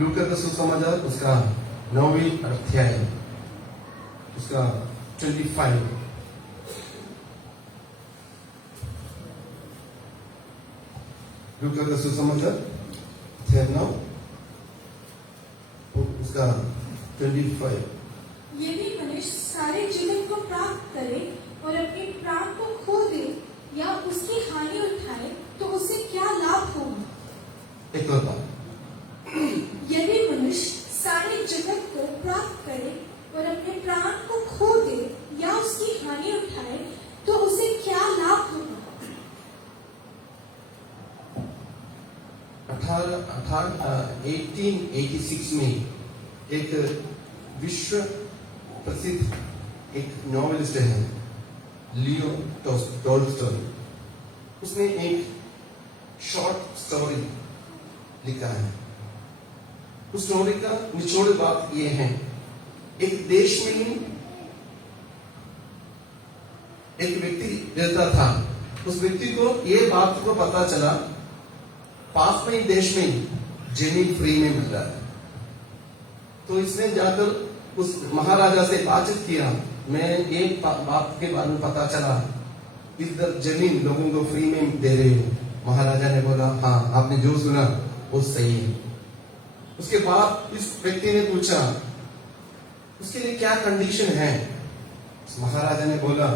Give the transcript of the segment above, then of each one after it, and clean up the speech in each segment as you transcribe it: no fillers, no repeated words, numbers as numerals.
लूका का सुसमाचार उसका 9वीं अध्याय उसका 25। लूका का सुसमाचार अध्याय 9 उसका 25। यदि मनुष्य सारे जगत को प्राप्त करे और अपने प्राण को खो दे या उसकी हानि उठाए तो उसे क्या लाभ होगा? एक और बात, यदि मनुष्य सारे जगत को प्राप्त करे और अपने प्राण को खो दे या उसकी हानि उठाए तो उसे क्या लाभ होगा? 1886 में एक विश्व प्रसिद्ध एक नॉवेलिस्ट है लियो टॉल्स्टॉय। उसने एक शॉर्ट स्टोरी लिखा है। उस स्टोरी का निचोड़ बात यह है, एक देश में ही एक व्यक्ति रहता था। उस व्यक्ति को यह बात को पता चला पास में ही देश में जमीन फ्री में मिल रहा है। तो इसने जाकर उस महाराजा से बातचीत किया, मैं एक बात के बारे में पता चला, इधर जमीन लोगों को फ्री में दे रहे हो। महाराजा ने बोला, हाँ आपने जो सुना वो सही है। उसके बाद इस व्यक्ति ने पूछा उसके लिए क्या कंडीशन है। महाराजा ने बोला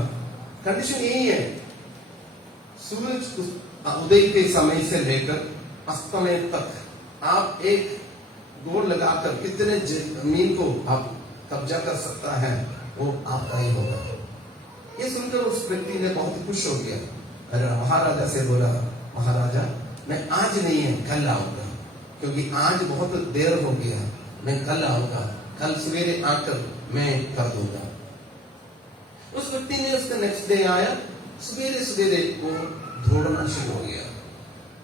कंडीशन यही है, सूरज उदय के समय से लेकर अस्तमय तक आप एक दौड़ लगाकर कितने जमीन को आप कब्जा कर सकता है वो आपका ही होगा। ये सुनकर उस व्यक्ति ने बहुत खुश हो गया। अरे महाराजा से बोला, महाराजा मैं आज नहीं है कल आऊंगा, क्योंकि आज बहुत देर हो गया, मैं कल आऊंगा, कल सवेरे आकर मैं कर दूंगा। उस व्यक्ति ने उसका नेक्स्ट डे आया, सवेरे सवेरे वो दौड़ना शुरू हो गया।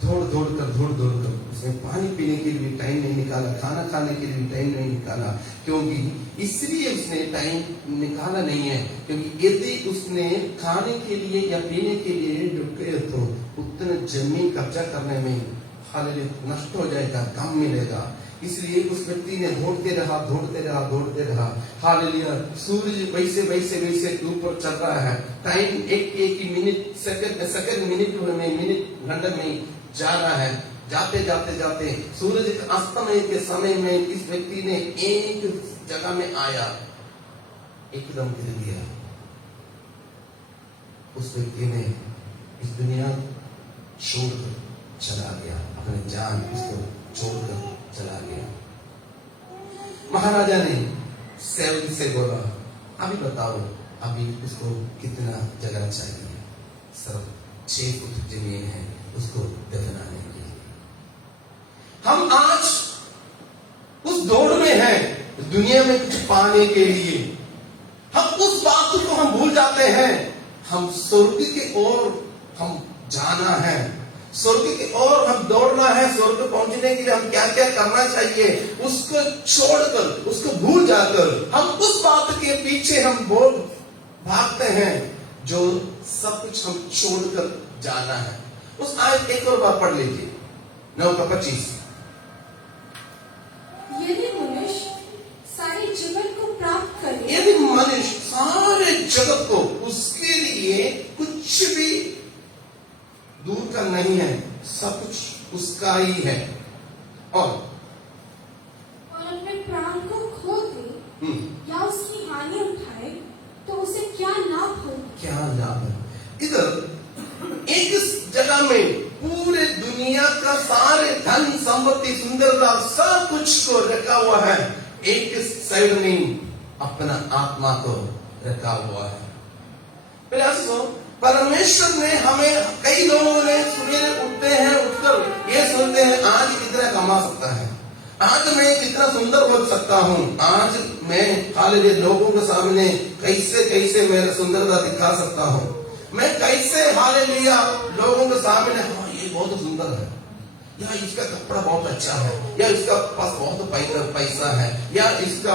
दौड़ दौड़ कर उसने पानी पीने के लिए टाइम नहीं निकाला, खाना खाने के लिए टाइम नहीं निकाला। क्योंकि इसलिए उसने टाइम निकाला नहीं है क्योंकि यदि उसने खाने के लिए या पीने के लिए रुके तो उतना जमीन कब्जा करने में हालेलुया नष्ट हो जाएगा, कम मिलेगा। इसलिए उस व्यक्ति ने दौड़ते रहा। हालेलुया सूरज वैसे ऊपर चल रहा है। टाइम एक ही मिनट सेकंड मिनट घंटे में जा रहा है। जाते सूरज के अस्तमय के समय में इस व्यक्ति ने एक जगह में आया, एकदम गिर गया। उस व्यक्ति ने इस दुनिया छोड़कर चला गया, अपने जान उसको छोड़कर चला गया। महाराजा ने सेवक से बोला, अभी बताओ अभी उसको कितना जगह चाहिए। सिर्फ 6 फुट जमीन है उसको दफनाने के लिए। हम आज उस दौड़ में हैं दुनिया में कुछ पाने के लिए। हम उस बात को हम भूल जाते हैं, हम स्वर्ग की ओर हम जाना है, स्वर्ग की ओर हम दौड़ना है। स्वर्ग पहुंचने के लिए हम क्या क्या करना चाहिए उसको छोड़कर, उसको भूल जाकर हम उस बात के पीछे हम भागते हैं जो सब कुछ हम छोड़कर जाना है। उस आयत एक और बार पढ़ लीजिए, 9:25। यदि मनुष्य सारे जगत को प्राप्त करे, यदि मनुष्य सारे जगत को, उसके लिए कुछ भी दूर का नहीं है, सब कुछ उसका ही है, और अपने प्राण को खो दे या उसकी हानि उठाए तो उसे क्या लाभ होगा? क्या लाभ है? इधर एक जगह में पूरे दुनिया का सारे धन संपत्ति सुंदरता सब कुछ को रखा हुआ है, एक साइड में अपना आत्मा को रखा हुआ है। परमेश्वर ने हमें, कई लोगों ने सवेरे उठते हैं, उठकर ये सोचते हैं आज कितना कमा सकता है, आज मैं कितना सुंदर हो सकता हूँ, आज मैं हालेलुया लोगों के सामने कैसे मेरा सुंदरता दिखा सकता हूँ, मैं कैसे हालेलुया लोगों के सामने, हाँ ये बहुत सुंदर है, या इसका कपड़ा बहुत अच्छा है, या इसका पास बहुत पैसा है, या इसका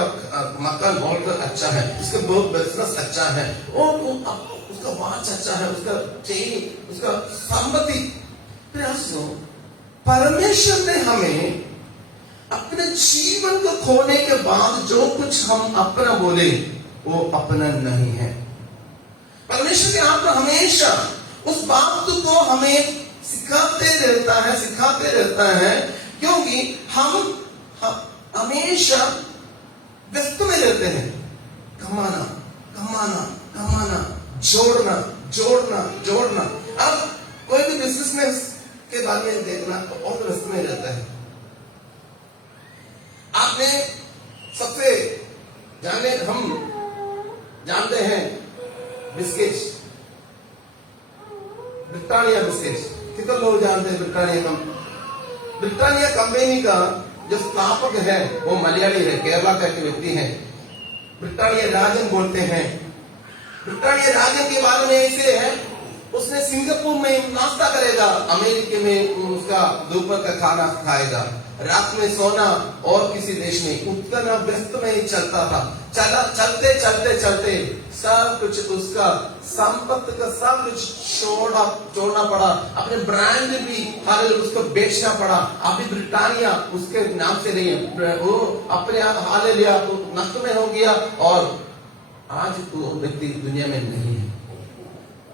मकान बहुत अच्छा है, इसका बहुत बिजनेस अच्छा है, और उसका वाच अच्छा है, उसका चेन, उसका संपत्ति। परमेश्वर ने हमें अपने जीवन को खोने के बाद जो कुछ हम अपना बोले वो अपना नहीं है। परमेश्वर के आत्मा हमेशा उस बात को हमें सिखाते रहता है, क्योंकि हम हमेशा व्यस्त में रहते हैं। कमाना कमाना कमाना, जोड़ना। अब कोई भी बिजनेस के बारे में देखना तो बहुत व्यस्त में रहता है। आपने सबसे हम जानते हैं बिस्किट, ब्रिटानिया बिस्किट, कितने लोग जानते हैं ब्रिटानिया कंपनी का जो स्थापक है वो मलयाली है, केरला का एक व्यक्ति है। ब्रिटानिया राजन बोलते हैं। ब्रिटानिया राजन के बारे में ऐसे है, उसने सिंगापुर में नाश्ता करेगा, अमेरिका में उसका दोपहर का खाना खाएगा, रात में सोना और किसी देश में, उतना व्यस्त में ही चलता था। चलते सब कुछ उसका संपत्ति का सब कुछ छोड़ना पड़ा, अपने ब्रांड भी उसको बेचना पड़ा। अभी ब्रिटानिया उसके नाम से नहीं है, वो अपने हाल लिया तो नष्ट में हो गया और आज वो व्यक्ति दुनिया में नहीं है।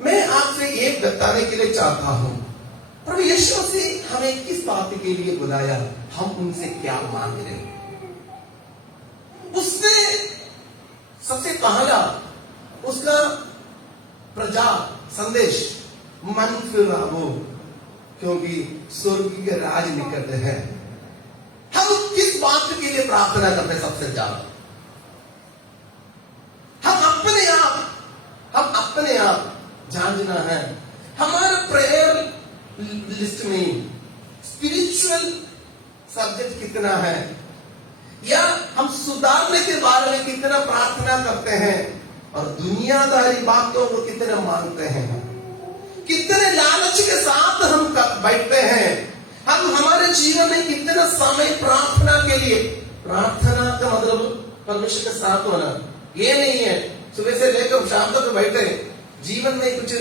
मैं आपसे ये बताने के लिए चाहता हूं, प्रभु यीशु मसीह हमें किस बात के लिए बुलाया, हम उनसे क्या मांग रहे हैं। उसने सबसे पहला उसका प्रजा संदेश मन फिरावो, क्योंकि स्वर्ग के राज निकट है। हम किस बात के लिए प्रार्थना करते हैं सबसे ज्यादा? हम अपने आप जानना है। हमारे प्रेयर लिस्ट में स्पिरिचुअल सब्जेक्ट कितना है, या हम सुधारने के बारे में कितना प्रार्थना करते हैं, और दुनियादारी बातों को कितना मानते हैं, कितने लालच के साथ हम बैठते हैं। हम हमारे जीवन में कितना समय प्रार्थना के लिए, प्रार्थना का मतलब परमेश्वर के साथ होना ये नहीं है सुबह से लेकर शाम तक बैठे, जीवन में कुछ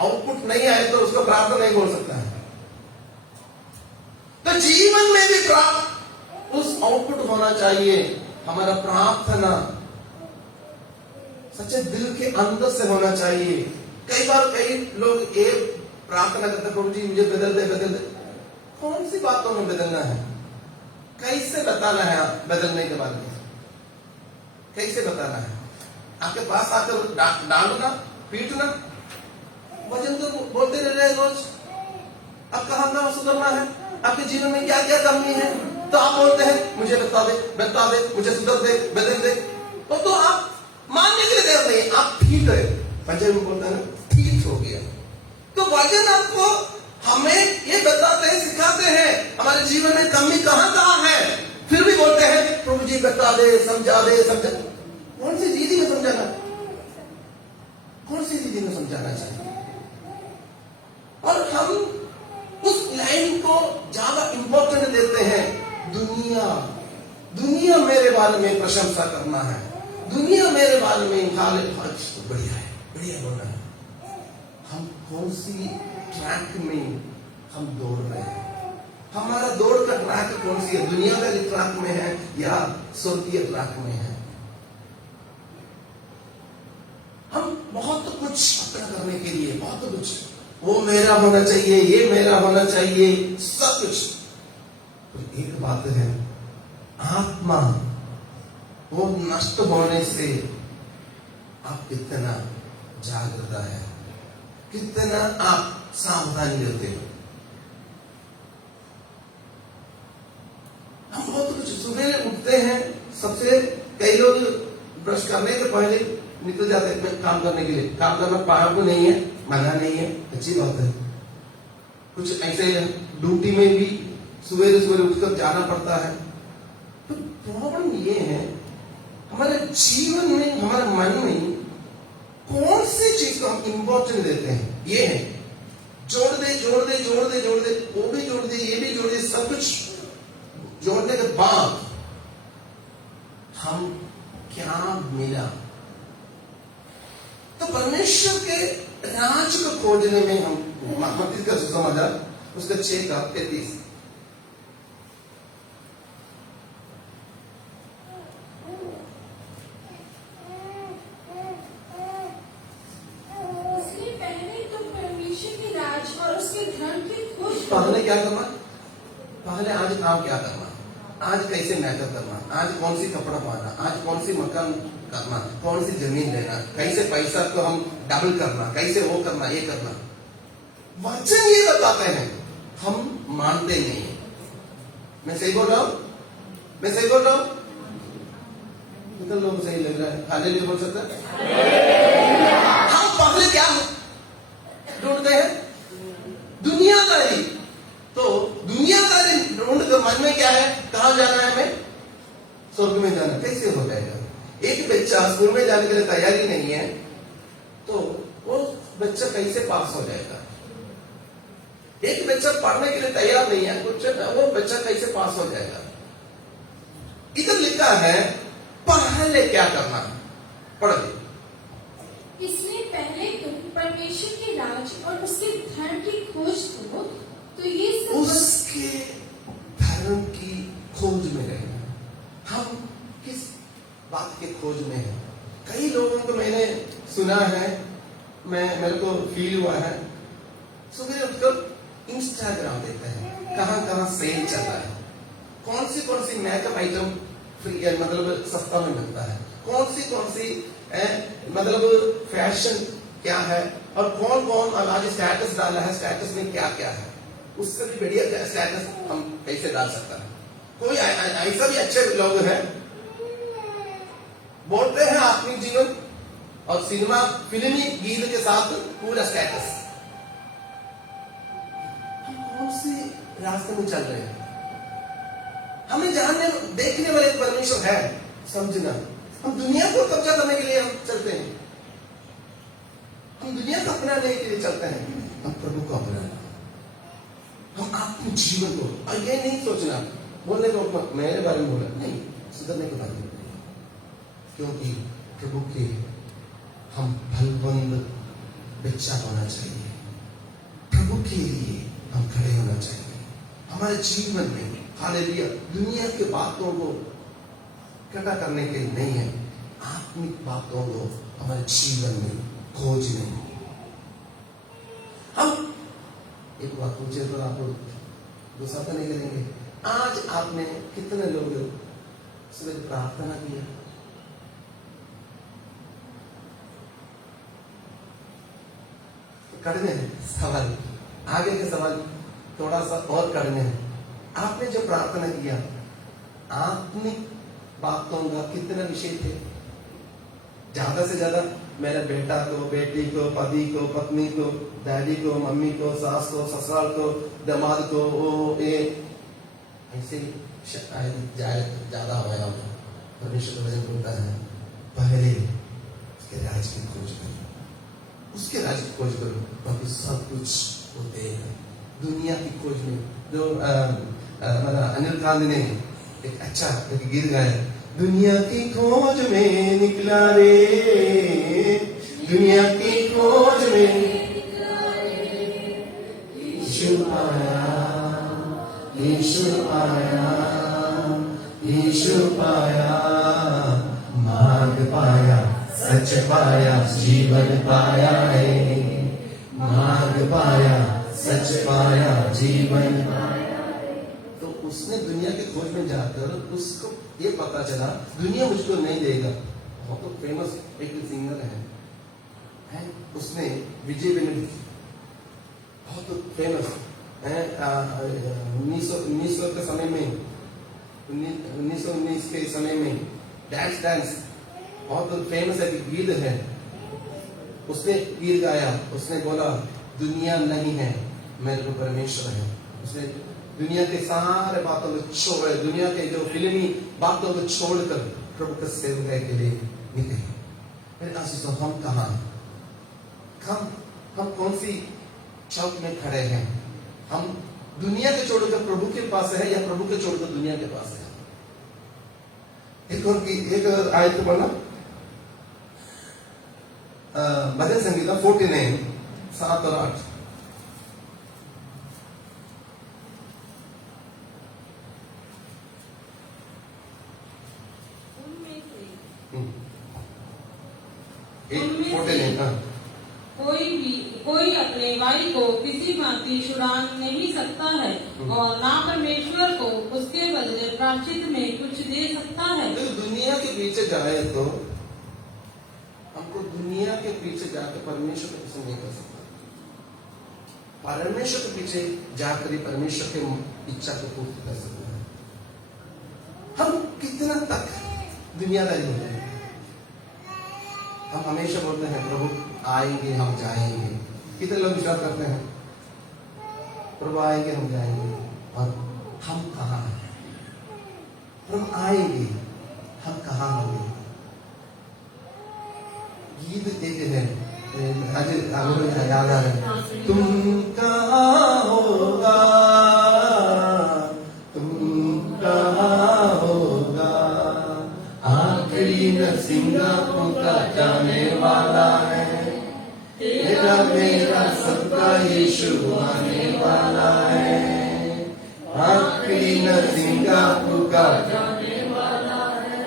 आउटपुट नहीं आए तो उसको प्रार्थना नहीं बोल सकता है। तो जीवन में भी उस आउटपुट होना चाहिए। हमारा प्रार्थना सच्चे दिल के अंदर से होना चाहिए। कई लोग ये प्रार्थना करते हैं, प्रभु जी मुझे बदल दे। कौन सी बातों में बदलना है? कैसे बताना है बदलने के बारे में? कैसे बताना है? आपके पास आकर डांटना, पीटना, वजन तो बोलते रह रहे रोज। अब कहाँ सुधरना है, आपके जीवन में क्या क्या कमी है, तो आप बोलते हैं मुझे बता दे, मुझे सुधर दे, बदल दे। तो आप मानने के लिए तैयार नहीं, आप ठीक है। पंजाबी में बोलते हैं ठीक हो गया। तो वजन आपको हमें ये बताते हैं, सिखाते हैं हमारे जीवन में कमी कहाँ है, फिर भी बोलते हैं प्रभु जी बता दे, समझा दे। कौन सी दीदी में समझाना, कौन सी दीदी में समझाना चाहिए? और हम उस लाइन को ज्यादा इंपॉर्टेंट देते हैं। दुनिया मेरे बारे में प्रशंसा करना है, दुनिया मेरे बारे में बढ़िया बोलना है। हम कौन सी ट्रैक में हम दौड़ रहे हैं? हमारा दौड़ का ट्रैक कौन सी है? दुनिया का ट्रैक में है या स्वर्गीय ट्रैक में है? हम बहुत कुछ अपना करने के लिए, बहुत कुछ, वो मेरा होना चाहिए, ये मेरा होना चाहिए, सब कुछ। तो एक बात है, आत्मा वो नष्ट होने से आप कितना जागृत है, कितना आप सावधानी रहते हो। हम बहुत कुछ सुबह उठते हैं, सबसे कई लोग ब्रश करने के पहले निकल जाते हैं काम करने के लिए। काम करना पाप को नहीं है, मना नहीं है, अच्छी बात है। कुछ ऐसे ड्यूटी में भी सुबह उठकर जाना पड़ता है। तो प्रॉब्लम ये है, हमारे जीवन में, हमारे मन में कौन सी चीज को हम इंपॉर्टेंट देते हैं? ये है जोड़ दे, वो भी जोड़ दे, ये भी जोड़ दे, सब कुछ जोड़ने के बाद हम क्या मिला? तो परमेश्वर के राज को खोजने में हम मत्ती का सुसमाचार उसका 6 का 33 आज काम क्या करना, आज कैसे मेकअप करना, आज कौन सी कपड़ा पहनना, आज कौन सी मकान करना, कौन सी जमीन लेना, कैसे पैसा को हम डबल करना, कैसे वो करना, ये करना। वचन ये बताते हैं, हम मानते नहीं है। मैं सही बोल रहा हूं? मैं सही बोल रहा हूं? कितने लोगों को सही लग रहा है? हालेलुया बोल सकता है? हम पहले क्या ढूंढते हैं? दुनियादारी। तो दुनियादारी ढूंढ कर मन में क्या है? कहां जाना है हमें? स्वर्ग में जाना। कैसे हो जाएगा? एक बच्चा स्कूल में जाने के लिए तैयारी नहीं है, तो वो बच्चा कैसे पास हो जाएगा? एक बच्चा पढ़ने के लिए तैयार नहीं है, वो बच्चा कैसे पास हो जाएगा? इधर लिखा है पहले क्या करना है? पढ़। इसलिए पहले तुम परमेश्वर के राज और उसके धर्म की खोज करो, तो ये सब उसके धर्म की खोज में रहना। हम किस बात के खोज में है? कई लोगों को मैंने सुना है, मेरे को फील हुआ है, सुबह उठकर इंस्टाग्राम देखते हैं, कहां सेल चल रहा है, कौन सी मेकअप आइटम फ्री मतलब सस्ता में मिलता है, कौन सी मतलब फैशन क्या है, और कौन आज स्टेटस डाला है, स्टेटस में क्या क्या है, उससे भी बढ़िया स्टेटस हम कैसे डाल सकते हैं। कोई ऐसा भी अच्छे लोग हैं, बोलते हैं आत्मिक जीवन और सिनेमा फिल्मी गीत के साथ पूरा स्टेटस। हम कौन से रास्ते में चल रहे हैं? हमें जानने देखने वाले परमेश्वर है, समझना। हम दुनिया को कब्जा करने के लिए हम चलते हैं, हम दुनिया को अपनाने के लिए चलते हैं, हम प्रभु को अपनाना, हम आत्मिक जीवन को। और ये नहीं सोचना बोलने को मेरे बारे में बोला नहीं, सुधरने के बारे में, क्योंकि प्रभु के हम फलबंद बच्चा होना चाहिए, प्रभु के लिए हम खड़े होना चाहिए हमारे जीवन में। हालेलुया। दुनिया के बातों को इकट्ठा करने के लिए नहीं है, आत्मिक बातों को हमारे जीवन में खोजने। हम एक बात पूछे तो आप गुस्सा तो नहीं करेंगे? आज आपने कितने लोग सुबह प्रार्थना किया? कड़ने हैं सवाल, आगे के सवाल थोड़ा सा और कड़ने हैं। आपने जो प्रार्थना किया, आत्मिक बातों का कितना विषय थे? ज्यादा से ज्यादा मेरे बेटा को, बेटी को, पति को, पत्नी को, डैडी को, मम्मी को, सास को, ससुराल को, दामाद को, वो ये ऐसे ज्यादा होया होगा। परमेश्वर का वचन बोलता है पहले उसके राज की खोज करो, उसके राज की खोज करो, बाकी सब कुछ होते हैं। दुनिया की खोज में जो अनिल कांत ने एक अच्छा एक गीत गाया, दुनिया की खोज में निकला रे, दुनिया की खोज में यीशु पाया, यीशु पाया, यीशु पाया, मार्ग पाया, सच पाया, जीवन पाया है, मार्ग पाया, सच पाया, जीवन पाया। तो उसने दुनिया के खोज में जाकर उसको ये पता चला दुनिया मुझको नहीं देगा। बहुत फेमस एक सिंगर है, उसने विजय बेनर्जी, बहुत फेमस है, 1900 के समय में, 1919 के समय में डांस बहुत फेमस है, गीत है। उसने गीत गाया, उसने बोला दुनिया नहीं है, मेरे को परमेश्वर है। उसने दुनिया के सारे बातों को छोड़, दुनिया के जो फिल्मी बातों को छोड़कर प्रभु के सेवकाई के लिए निकले। मेरे आशीषों, हम कहाँ हैं? हम कौन सी चौक में खड़े हैं? हम दुनिया के छोड़कर प्रभु के पास है, या प्रभु के छोड़कर दुनिया के पास है? एक आयत को पढ़ना, भजन संगीता 49 7 और 8। कोई भी कोई अपने भाई को किसी भांति छुड़ा नहीं सकता है और ना परमेश्वर को उसके बदले प्रायश्चित में कुछ दे सकता है। तो दुनिया के पीछे जाए तो हमको दुनिया के पीछे जाकर परमेश्वर को पसंद नहीं कर सकता। परमेश्वर के पीछे जाकर ही परमेश्वर के इच्छा को पूर्ति कर सकते हैं। हम कितना तक दुनियादारी हो जाए। हम हमेशा बोलते हैं प्रभु आएंगे हम जाएंगे। कितने लोग विश्वास करते हैं प्रभु आएंगे हम जाएंगे, और हम कहाँ हैं? प्रभु आएंगे हम कहाँ होंगे? गीत एक है आज याद आ रहा है, तुम कहाँ होगा, तुम कहाँ होगा, आखिरी नसीहा का जाने वाला है, तेरा मेरा सबका यीशु आने वाला है, आखिरी नसीहा का जाने वाला है,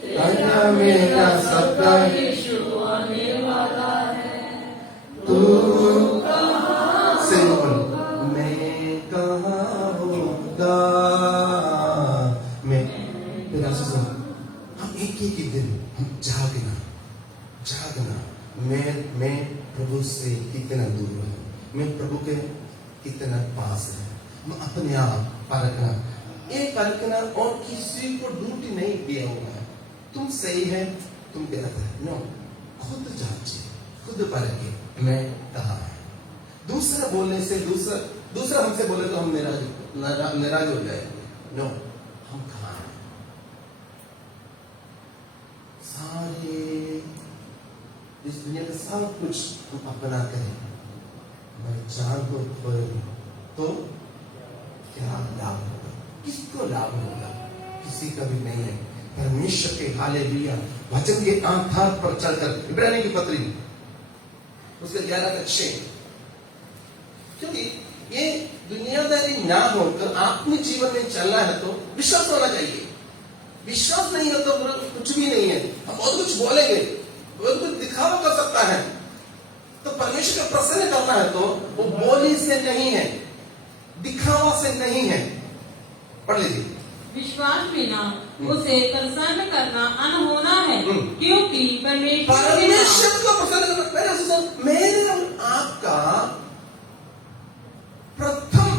तेरा मेरा सबका यीशु आने वाला है, तू कहाँ से बोल, मैं कहाँ होगा, मैं फिर ऐसे सुन, हम एक ही दिन हम जागना जागना, मैं प्रभु से कितना दूर हूँ, मैं प्रभु के कितना पास है, मैं अपने आप परखना, ये परखना और किसी को ड्यूटी नहीं दिया हुआ है, तुम सही है तुम गलत है, नो, खुद जांचे, खुद परखे मैं कहाँ है। दूसरा बोलने से दूसरा हमसे बोले तो हम निराश हो जाएंगे, नो, हम कहाँ हैं। सारे इस दुनिया का सब कुछ हम अपना करें, मैं जान को खोए तो क्या लाभ होगा? किसको लाभ होगा? किसी का भी नहीं है। परमेश्वर के हालेलुया वचन के आधार पर चलकर, इब्रानी की पत्री उसके 11 क्योंकि ये दुनियादारी ना होकर अपने जीवन में चलना है तो विश्वास होना चाहिए। विश्वास नहीं है तो कुछ भी नहीं है। हम बहुत कुछ बोलेंगे, बहुत कुछ दिखावा कर सकता है, तो परमेश्वर का प्रसन्न करना है तो वो बोली से नहीं है, दिखावा से नहीं है। पढ़ लीजिए। विश्वास बिना उसे प्रसन्न करना अनहोना है, क्योंकि परमेश्वर को प्रसन्न करना, मेरे और आपका प्रथम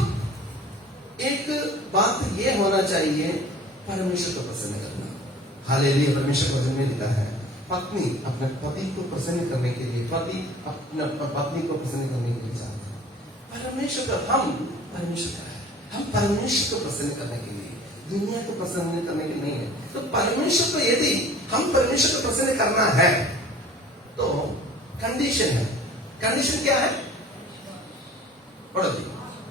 एक बात ये होना चाहिए, परमेश्वर को प्रसन्न करना। हालेलुया। परमेश्वर वचन में लिखा है, पत्नी अपने पति को प्रसन्न करने के लिए, पति अपने पत्नी को प्रसन्न करने के लिए चाहते हैं। परमेश्वर का हम परमेश्वर का है, हम परमेश्वर को प्रसन्न करने के लिए, दुनिया को प्रसन्न करने के लिए नहीं है। तो परमेश्वर को यदि हम परमेश्वर को प्रसन्न करना है तो कंडीशन है। कंडीशन क्या है? पढ़ो जी।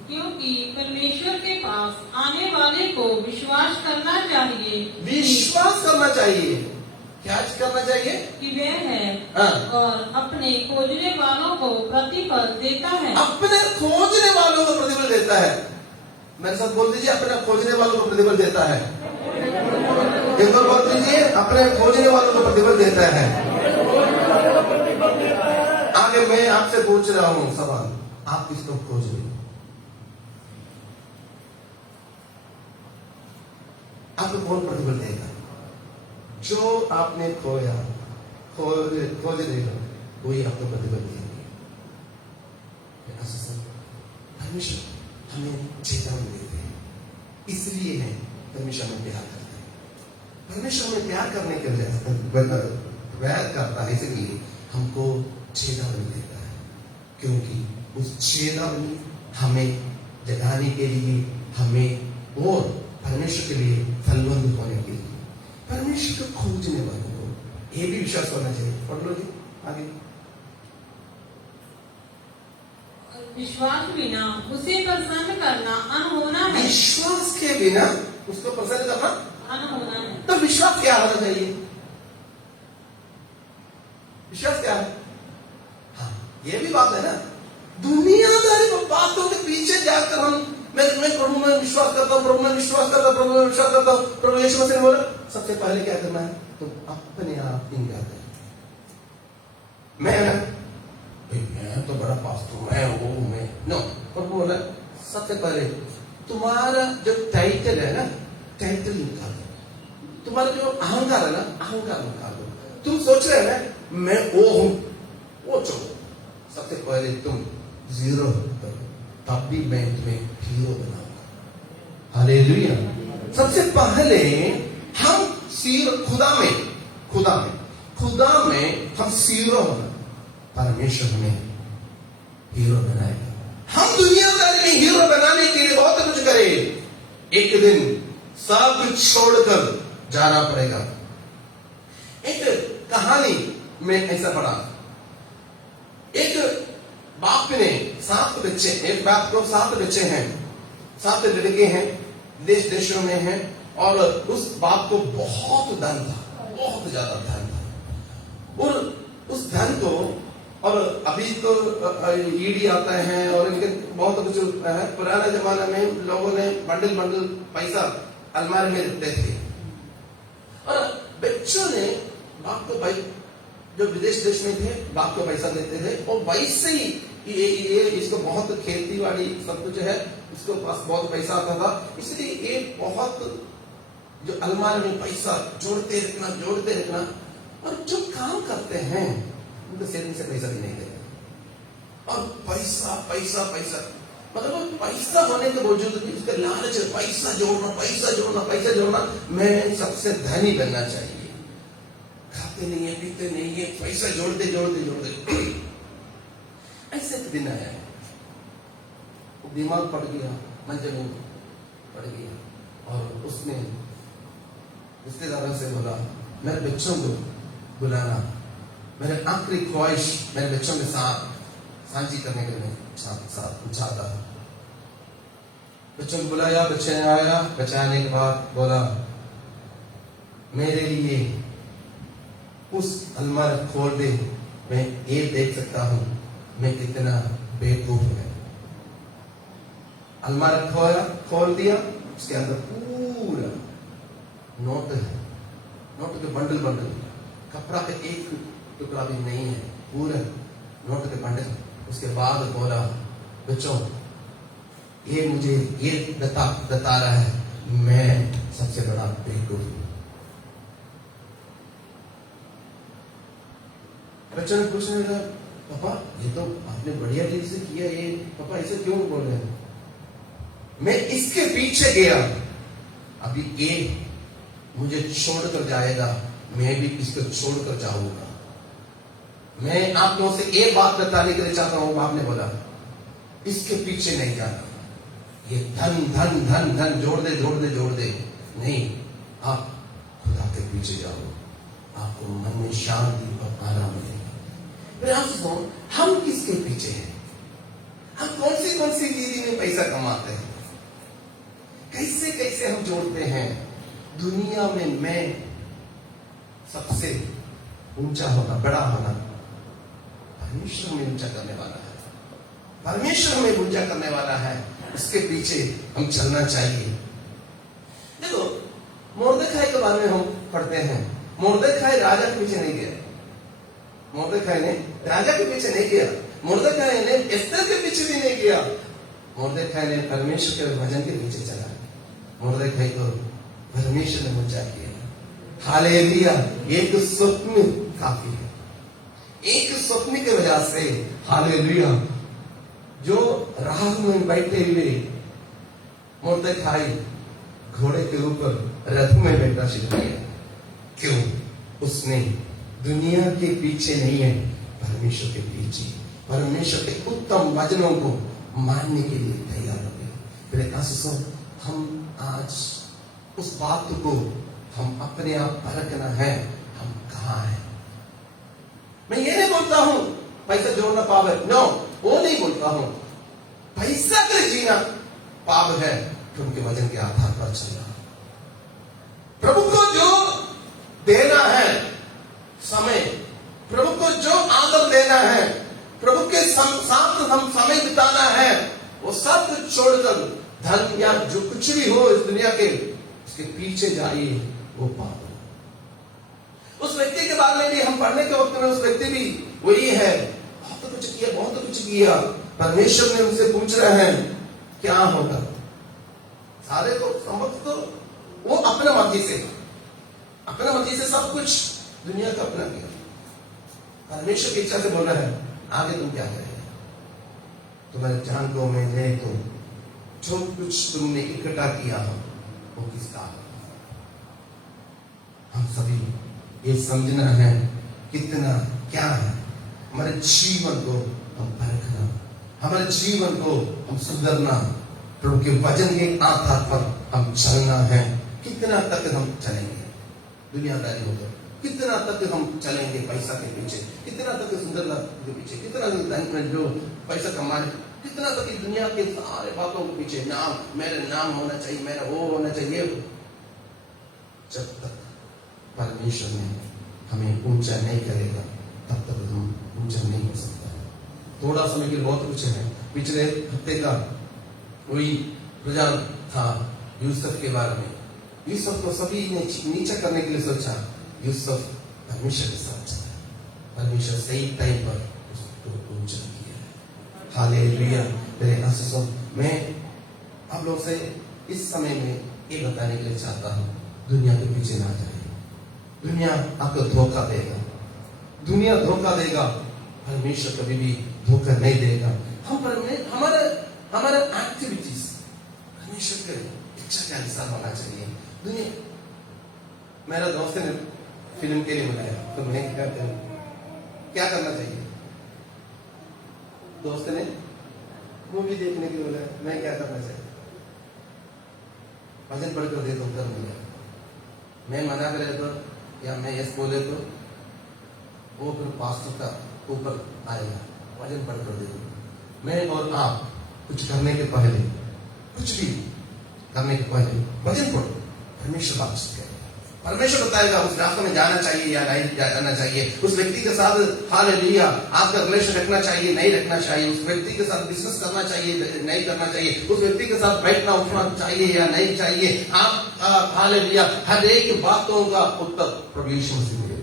क्योंकि परमेश्वर के पास आने वाले को विश्वास करना चाहिए, विश्वास करना चाहिए। क्या करना चाहिए? कि वह है, हाँ। और अपने खोजने वालों को प्रतिफल देता है। अपने खोजने वालों को प्रतिफल देता है। मेरे साथ बोल दीजिए, अपने खोजने वालों को प्रतिफल देता है। एक बार बोल दीजिए, अपने खोजने वालों को प्रतिफल देता है। आगे मैं आपसे पूछ रहा हूं सवाल, आप किसको खोज रहे हो? आपको कौन प्रतिफल देगा? जो आपने खोया, खोज रहे हो, वही आपको प्रतिफल देंगे। परमेश्वर हमें चेतावनी देते हैं, इसलिए है परमेश्वर हमें प्यार करता है। परमेश्वर हमें प्यार करने के लिए प्यार करता है, इसलिए हमको चेतावनी देता है, क्योंकि उस चेतावनी हमें जगाने के लिए, हमें और परमेश्वर के लिए फलवंत होने के लिए, परमेश्वर को खोजने वालों को यह भी विश्वास होना चाहिए। पढ़ लो जी आगे। विश्वास बिना उसे प्रसन्न करना अनहोना है। विश्वास के बिना उसको प्रसन्न करना अनहोना है। तो विश्वास क्या होना चाहिए? विश्वास क्या है? हाँ, ये भी बात है ना। दुनियादारी बातों के पीछे जाकर हम मैं प्रभु में विश्वास करता हूँ, प्रभु में विश्वास करता हूँ, प्रभु में विश्वास करता हूँ। प्रभु यीशु मसीह ने बोला सबसे पहले क्या करना है? तुम अपने आप इनकार करो। मैं ना मैं तो बड़ा पास्टर हूं, मैं वो हूं, मैं नो। प्रभु बोला सबसे पहले तुम्हारा जो टाइटल है ना, टाइटल निकाल दो। तुम्हारा जो अहंकार है ना, अहंकार निकाल दो। तुम सोच रहे हो ना मैं वो हूं, वो छोड़ो। सबसे पहले तुम जीरो करो, तब भी मैं तुम्हें हीरो बनाऊंगा। हालेलुया। सबसे पहले हम खुदा में हम जीरो होना, परमेश्वर हमें हीरो बनाएगा। हम दुनियादारी में हीरो बनाने के लिए बहुत कुछ करें, एक दिन सब कुछ छोड़कर जाना पड़ेगा। एक कहानी में ऐसा पढ़ा, एक बाप ने 7 बच्चे, एक बाप को 7 बच्चे हैं, 7 लड़के हैं, देशों में हैं, और उस बाप को बहुत धन था, बहुत ज्यादा धन था। और उस धन को, और अभी तो ईडी आता है और इनके बहुत कुछ है, पुराने जमाने में लोगों ने बंडल बंडल पैसा अलमारी में रखते थे, और बच्चों ने बाप को भाई जो विदेश देश में थे बाप को पैसा देते थे, और वैसे ही ये इसको बहुत खेती बाड़ी सब कुछ है, इसको पास बहुत पैसा आता था, इसलिए ये बहुत जो अलमारी में पैसा जोड़ते रखना, और जो काम करते हैं उनको सेविंग से पैसा भी नहीं देते, और पैसा पैसा पैसा, मतलब पैसा होने के बावजूद भी उसका लालच है, पैसा जोड़ना, मैं सबसे धनी बनना चाहिए। खाते नहीं है, पीते नहीं है, पैसा जोड़ते ऐसे दिन आया, दिमाग पड़ गया, मंजर में पड़ गया, और उसने रिश्तेदारों से बोला मेरे बच्चों को बुलाना, मेरे आखिरी ख्वाहिश मेरे बच्चों के साथ साझी करने के लिए चाहता। बच्चों को बुलाया, बच्चे ने आया, बचाने के बाद बोला मेरे लिए उस अलमारी खोल दे, मैं ये देख सकता हूं मैं कितना बेवकूफ है। अलमारी खोल दिया, उसके अंदर पूरा नोट है, नोट के बंडल, कपड़ा का एक टुकड़ा भी नहीं है, पूरा नोट के बंडल। उसके बाद बोला बच्चों ये मुझे ये बता रहा है मैं सबसे बड़ा बेवकूफ हूं। बच्चों ने पूछने लगा पापा ये तो आपने बढ़िया चीज से किया, ये पापा ऐसे क्यों बोल रहे हैं? मैं इसके पीछे गया, अभी ये मुझे छोड़कर जाएगा, मैं भी इसको छोड़कर जाऊंगा। मैं आप लोगों से एक बात बताने के लिए चाहता हूं, आपने बोला इसके पीछे नहीं जाना, ये धन धन धन धन जोड़ दे नहीं, आप खुदा के पीछे जाओ, आपको मन में शांति और आराम मिलेगा। हम किसके पीछे हैं? हम कौन सी विधि में पैसा कमाते हैं? कैसे हम जोड़ते हैं? दुनिया में मैं सबसे ऊंचा होना, बड़ा होना, परमेश्वर में ऊंचा करने वाला है, परमेश्वर में ऊंचा करने वाला है, उसके पीछे हम चलना चाहिए। देखो मोर्देखाई के बारे में हम पढ़ते हैं, मोर्देखाई राजा के पीछे नहीं गया, मोर्देखाई ने राजा के पीछे नहीं गया, मोर्देखाई ने एस्तर के पीछे भी नहीं गया, मोर्देखाई ने परमेश्वर के भजन के पीछे चला। मोर्देखाई को परमेश्वर ने ऊंचा किया। हालेलुया। एक स्वप्न काफी है, एक स्वप्न की वजह से, हालेलुया, जो राह में बैठे हुए मोर्देखाई घोड़े के ऊपर रथ में बैठना सीख गया। क्यों? उसने दुनिया के पीछे नहीं है, परमेश्वर के पीछे, परमेश्वर के उत्तम वचनों को मानने के लिए तैयार हो गए। मेरे आशीषों, हम आज उस बात को हम अपने आप परखना है, हम कहाँ हैं। मैं ये नहीं बोलता हूं पैसा जोड़ना पाप है, नो, वो नहीं बोलता हूं। पैसा के जीना पाप है, तो उनके वचन के आधार पर चलना। प्रभु को जो देना है समय, प्रभु को जो आदर देना है, प्रभु के साथ हम समय बिताना है, वो सब कुछ छोड़कर धन या जो कुछ भी हो इस दुनिया के, उसके पीछे जाइए, वो पाप है। उस व्यक्ति के बारे में भी हम पढ़ने के वक्त में उस व्यक्ति भी वही है, बहुत कुछ किया, बहुत कुछ किया। परमेश्वर ने उनसे पूछ रहे हैं क्या होगा। सारे तो संभव तो वो अपने मर्जी से सब कुछ दुनिया का अपना किया। परमेश्वर की इच्छा से बोल रहा है आगे तुम क्या करेंगे। तुम्हारे जान को मैं ले तो जो कुछ तुमने इकट्ठा किया हो वो किसका है। हम सभी ये समझना है कितना क्या है। हमारे जीवन को हम परखना, हमारे जीवन को हम सुधरना, प्रभु के वचन के आधार पर हम चलना है। कितना तक हम चलेंगे दुनियादारी होकर, कितना तक हम चलेंगे पैसा के पीछे, कितना तक सुंदरता के पीछे, कितना तक जो पैसा कमाने, कितना तक दुनिया के सारे बातों के पीछे, नाम, मेरा नाम होना चाहिए, मेरा वो होना चाहिए। जब तक परमेश्वर ने हमें ऊंचा नहीं करेगा तब तक हम ऊंचा नहीं हो सकता। थोड़ा समय के लिए बहुत कुछ है। पिछले हफ्ते का वही रुझान था यूसुफ के बारे में। यूसुफ को सभी ने नीचा करने के लिए सोचा, यूसुफ परमेश्वर के साथ चला। परमेश्वर सही टाइम पर उसको ऊंचा किया। हालेलुया। मेरे आशीषों, मैं आप लोग से इस समय में ये बताने के लिए चाहता हूँ, दुनिया के पीछे ना जाए। दुनिया आपको धोखा देगा, दुनिया धोखा देगा, परमेश्वर कभी भी धोखा नहीं देगा। हमारा एक्टिविटीज परमेश्वर के इच्छा के अनुसार होना चाहिए। दुनिया, मेरा दोस्त ने फिल्म के लिए बुलाया तो मैं क्या करना चाहिए। दोस्त ने मूवी देखने के लिए बुलाया, मैं क्या करना चाहिए। भजन पढ़कर दे तो उत्तर मिल जाए। मैं मना करे तो या मैं यस बोले तो वो फिर पास्टर का ऊपर आएगा। वचन पढ़कर दे दो। मैं और आप कुछ करने के पहले, कुछ भी करने के पहले वचन पढ़ो। परमेश्वर बातचीत करेगा, परमेश्वर बताएगा उस रास्ते में जाना चाहिए या नहीं जाना चाहिए। उस व्यक्ति के साथ हालेलुया आपका रिलेशन रखना चाहिए, नहीं रखना चाहिए। उस व्यक्ति के साथ बिजनेस करना चाहिए, नहीं करना चाहिए। उस व्यक्ति के साथ बैठना उठना चाहिए या नहीं चाहिए। आप हालेलुया हर एक बातों का उत्तर प्रभु यीशु मसीह ने दिया।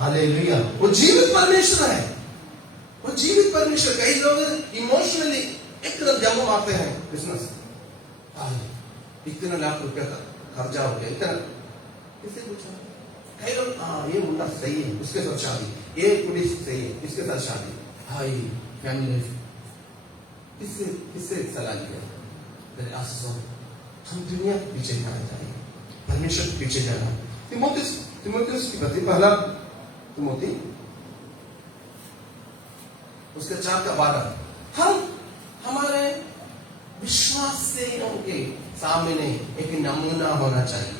हालेलुया। वो जीवित परमेश्वर है, वो जीवित परमेश्वर। कई लोग इमोशनली एकदम जम्मू मारते हैं बिजनेस। इतना लाख रुपया का खर्चा हो गया, इतना किससे पूछा। कई लोग ये मुंडा सही है, उसके साथ शादी, ये पुलिस सही है, इसके साथ शादी। हाई फैमिली लाइफ किससे सलाह लिया। मेरे आशीषों, हम दुनिया के पीछे जाना चाहिए, परमेश्वर के पीछे जाना। तिमोथेयुस की पत्री, पहला तिमोथी उसके 4:12, हम हमारे विश्वासियों के सामने एक नमूना होना चाहिए।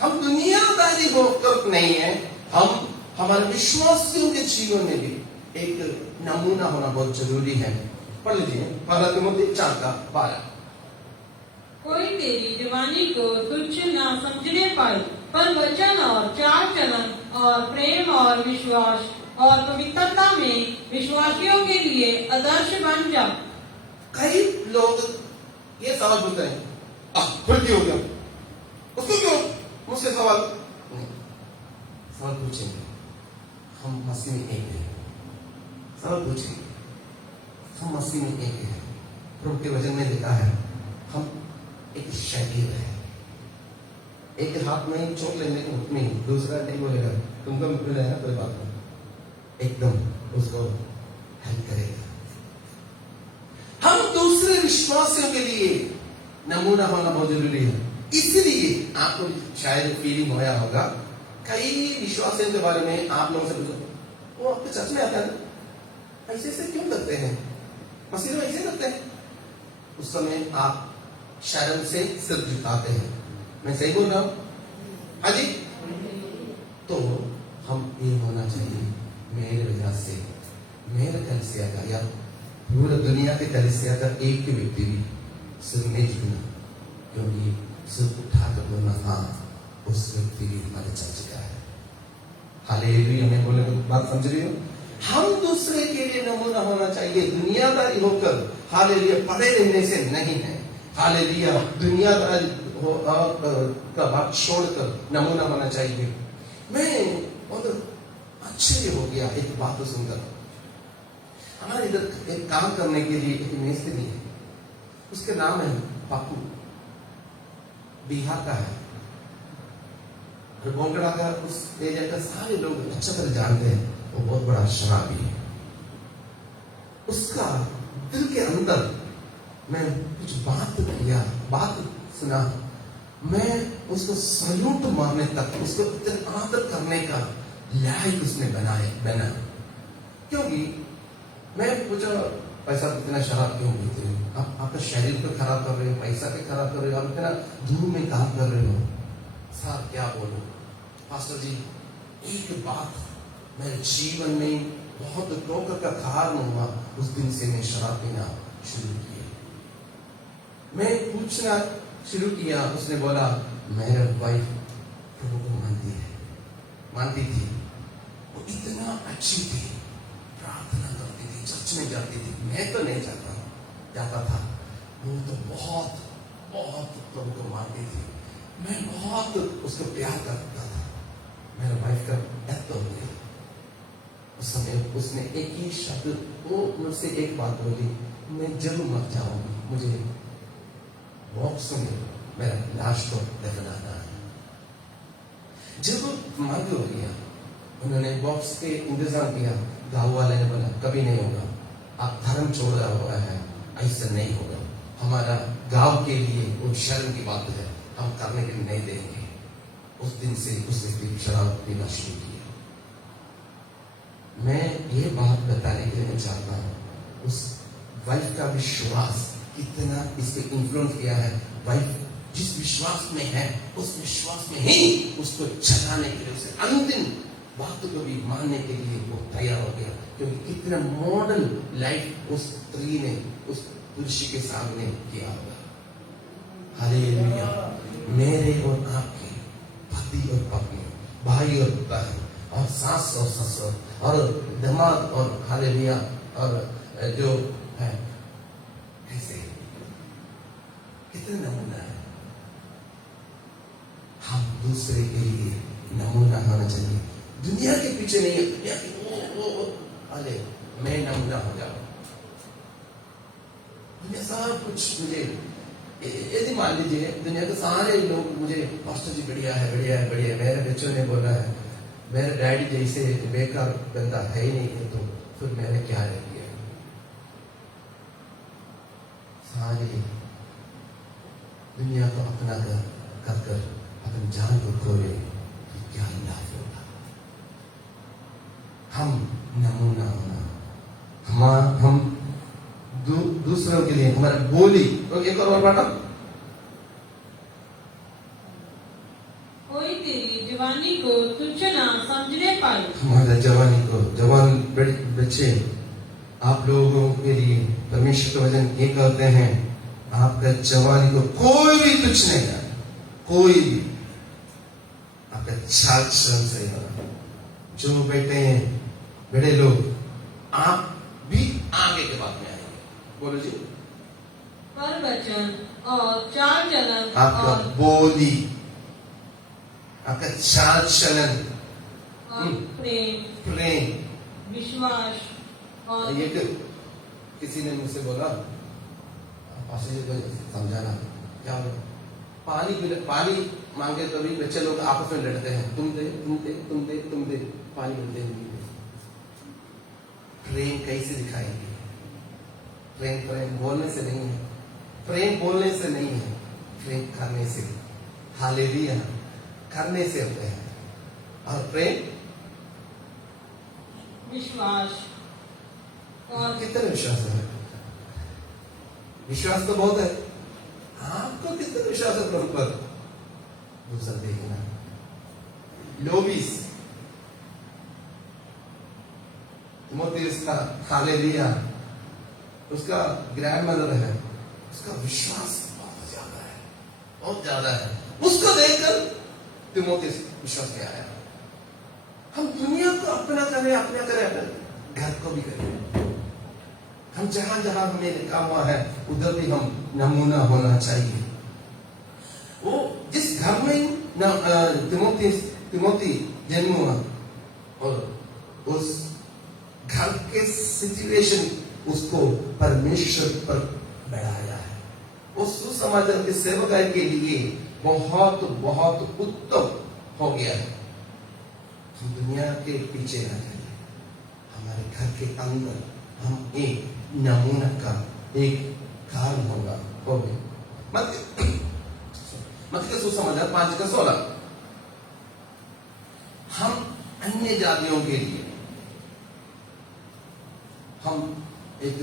हम दुनियादारी होकर नहीं है, हम हमारे विश्वासियों के जीवन में भी एक नमूना होना बहुत जरूरी है। पढ़ लीजिए पहला तिमोथी 4:12। कोई तेरी जवानी को तुच्छ न समझने पाए, पर वचन और चाल चलन और प्रेम और विश्वास और पवित्रता में विश्वासियों के लिए आदर्श बन जा। कई लोग ये सवाल पूछते हैं, खुलती हो गया उसको क्यों मुझसे सवाल नहीं। सवाल पूछेंगे, हम मसीह में एक है। सवाल पूछेंगे, हम मसीह में एक है। प्रभु के वचन में लिखा है हम एक शरीर है। एक हाथ में चोट लेने को नहीं, दूसरा नहीं बोलेगा तुमको मिल रहा है कोई बात नहीं, एकदम उसको हेल्प करेगा। हम दूसरे विश्वासियों के लिए नमूना होना बहुत जरूरी है। इसलिए आपको शायद फीलिंग होया होगा, कई विश्वासियों के बारे में आप लोगों से पूछो, वो आपके चर्च में आता है, ऐसे से क्यों करते हैं, मसीह में ऐसे करते हैं। उस समय आप शर्म से सिर झुकाते हैं। मैं सही बोल रहा हूं? हाँ जी। तो हम ये होना चाहिए, मेरे वजह से मेरे कलीसिया का या पूरा दुनिया के कलीसिया का एक ही व्यक्ति भी सिर नहीं झुकना, क्योंकि सिर उठाकर बोलना हाँ उस व्यक्ति भी हमारे चर्च का है। हालेलुया। मैं बोले तो बात समझ रही हो। हम दूसरे के लिए नमूना होना चाहिए, दुनियादारी होकर हालेलुया पड़े रहने से नहीं है। हालेलुया दुनियादारी का बात छोड़कर नमूना होना चाहिए। मैं आश्चर्य हो गया एक बात सुनकर। हमारे इधर एक काम करने के लिए एक मिस्त्री है, उसके नाम है पापू, बिहार का है और बोंगड़ा का उस एरिया का सारे लोग अच्छा तरह जानते हैं। वो बहुत बड़ा शराबी है। उसका दिल के अंदर मैं कुछ बात सुना, मैं उसको सल्यूट मारने तक, उसको इतना आदर करने का लायक उसने बना। क्योंकि मैं पूछा पैसा इतना शराब क्यों पीते हो? आप आपका शरीर को खराब कर रहे हो, पैसा पे खराब कर रहे हो, आप इतना दूर में काम कर रहे हो। सर क्या बोलो पास्टर जी, एक बात मेरे जीवन में बहुत ठोकर का कारण हुआ, उस दिन से मैं शराब पीना शुरू किया। मैं पूछना शुरू किया, उसने बोला मेरा वाइफ प्रभु को मानती थी, वो इतना अच्छी थी, प्रार्थना करती थी, चर्च में जाती थी। मैं तो नहीं जाता था, वो तो बहुत प्रभु को मानती थी। मैं बहुत उसको प्यार करता था। मेरा वाइफ का डेथ हो गया। उस समय उसने एक ही शब्द, वो मुझसे एक बात बोली, मैं जरूर मर जाऊंगी, मुझे बॉक्स में मेरा लाश को दफनाना है। जब मर्ग हो गया, उन्होंने बॉक्स के इंतजाम किया। गाँव वाले ने बोला कभी नहीं होगा, आप धर्म छोड़ा हुआ है, ऐसा नहीं होगा, हमारा गांव के लिए वो शर्म की बात है, हम करने के लिए नहीं देंगे। उस दिन से उस व्यक्ति शराब पीना शुरू किया। मैं ये बात बताने के लिए मैं चाहता हूँ, उस वाइफ का विश्वास कितना इस पे इन्फ्लुएंस किया है। वाइफ जिस विश्वास में है, उस विश्वास में ही उसको चलाने के लिए, उसे अंतिम बात को भी मानने के लिए वो तैयार हो गया। क्योंकि कितना मॉडल लाइफ उस स्त्री ने उस पुरुष के सामने किया होगा। हालेलुया। मेरे और आपके पति और पत्नी, भाई और बहन, और सास और ससुर, और दामाद, और हालेलुया, और जो है ऐसे कितने नमूना है। हम दूसरे के लिए नमूना होना चाहिए। दुनिया के पीछे नहीं है, दुनिया की अरे मैं नमूना हो जाऊं। दुनिया सब कुछ मुझे, यदि मान लीजिए दुनिया के सारे लोग मुझे पास्टर जी बढ़िया है, बढ़िया है, बढ़िया है। मेरे बच्चों ने बोला है मेरे डैडी जैसे बेकार बंदा है ही नहीं है, तो फिर मैंने क्या रह दिया? सारे दुनिया को अपना कर अपनी जान को खोए तो क्या लाभ होगा? हम नमूना होना, हम दूसरों के लिए हमारा बोली। तो एक और बात, कोई तेरी जवानी को तुच्छ ना समझने पाए। हमारा जवानी को, जवान बच्चे, आप लोगों के लिए परमेश्वर का वचन ये कहते हैं, आपका जवानी को कोई भी तुच्छ नहीं है, कोई भी। आपका चाल चलन सही होना। जो बैठे हैं बड़े लोग, आप भी आगे के बाद में आएंगे। बोलो जी। पर वचन और चाल चलन, आपका और बोली, आपका चाल चलन, और प्रेम, विश्वास, और ये किसी ने मुझसे बोला, पास्टर जी को समझाना क्या बोला, पानी मांगे तो भी बच्चे लोग आपस में लड़ते हैं, तुम दे, पानी मिलते नहीं। प्रेम कैसे दिखाएंगे? प्रेम बोलने से नहीं है, प्रेम बोलने से नहीं है, प्रेम करने से। हालेलुया। करने से होते हैं। और प्रेम, विश्वास, और कितने विश्वास है? विश्वास तो बहुत है। आपको कितना विश्वास है प्रभु पर? दूसरा देखना, लोबिस तिमोथेयुस का, हालेलुया, उसका ग्रैंड मदर है, उसका विश्वास बहुत ज्यादा है। उसको देखकर तिमोथेयुस विश्वास में आया। हम दुनिया को अपना करें, घर को भी करें। हम जहां जहां हमें लिखा हुआ है उधर भी हम नमूना होना चाहिए। वो जिस घर में तिमोथी जन्म हुआ, और उस घर के सिचुएशन उसको परमेश्वर पर बढ़ाया है। उस सुसमाचार के सेवकाई के लिए बहुत बहुत उत्तम हो गया है। हम दुनिया के पीछे ना जाइए, हमारे घर के अंदर हम एक नमूना का एक कारण होगा हो गए। मत्ती सुसमाचार 5:16 हम अन्य जातियों के लिए हम एक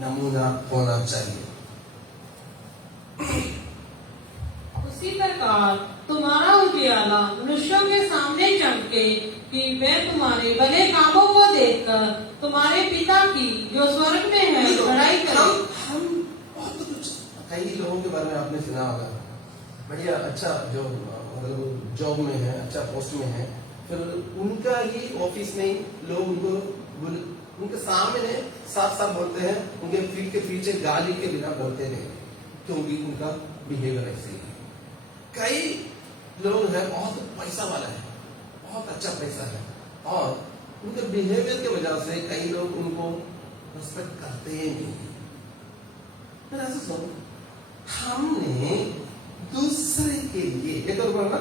नमूना होना चाहिए। उसी प्रकार तुम्हारा उजियाला मनुष्यों के सामने चमके कि वे तुम्हारे भले कामों को देखकर तुम्हारे पिता की जो स्वर्ग में है बड़ाई करें। हम बहुत कुछ, कई लोगों के बारे में आपने सुना होगा, बढ़िया अच्छा जो मतलब जॉब में है, अच्छा पोस्ट में है, फिर उनका ही ऑफिस में ही लोग उनके सामने साफ साफ बोलते हैं, उनके पीठ के पीछे गाली के बिना बोलते नहीं, क्योंकि उनका बिहेवियर ऐसे ही है। कई लोग हैं बहुत पैसा वाला है, बहुत अच्छा पैसा है, और उनके बिहेवियर की वजह से कई लोग उनको रिस्पेक्ट करते ही नहीं। फिर ऐसे सुनो, हमने दूसरे के लिए एक और बोलना,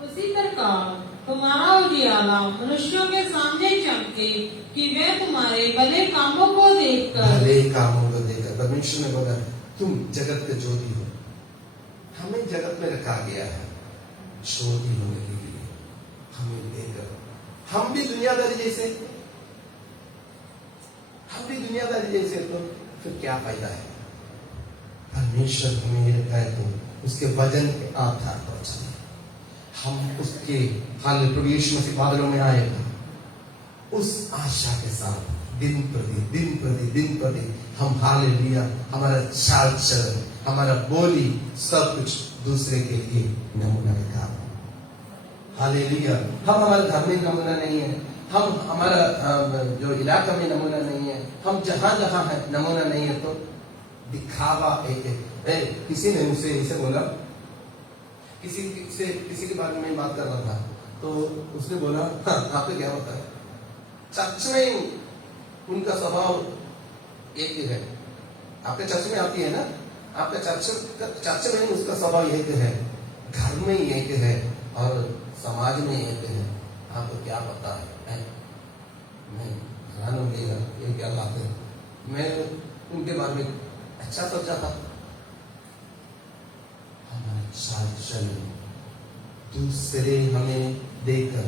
उसी प्रकार तुम्हारा उजियाला मनुष्यों के सामने चमके कि वे तुम्हारे भले कामों को देखकर भले कामों को देखकर। परमेश्वर ने बोला तुम जगत के ज्योति हो। हमें जगत में रखा गया है ज्योति होने के लिए। हमें देखकर हम भी दुनियादारी जैसे, तो फिर क्या फायदा है? परमेश्वर हमें रखा है तो उसके वजन के आधार पर चले। हम उसके हाल प्रवेश में से बादलों में आएगा, उस आशा के साथ दिन प्रति हम हालेलुया, हमारा चाल चलन, हमारा बोली, सब कुछ दूसरे के लिए नमूना का काम। हालेलुया। हम हमारे घर में नमूना नहीं है, हम हमारा जो इलाका में नमूना नहीं है, हम जहां जहां है नमूना नहीं है, तो दिखावा एक किसी ने मुझसे इसे बोला, किसी के बारे में बात कर रहा था, तो उसने बोला हाँ आपको क्या होता है, चर्च में उनका स्वभाव एक ही है। आपके चर्च में आती है ना, आपके चर्च में उसका स्वभाव एक है, घर में एक है और समाज में एक है। आपको क्या पता है? मैं हैरान हो गया, ये क्या बात है। मैं उनके बारे में अच्छा सोचा था। हमारे चाल चलन दूसरे हमें देखकर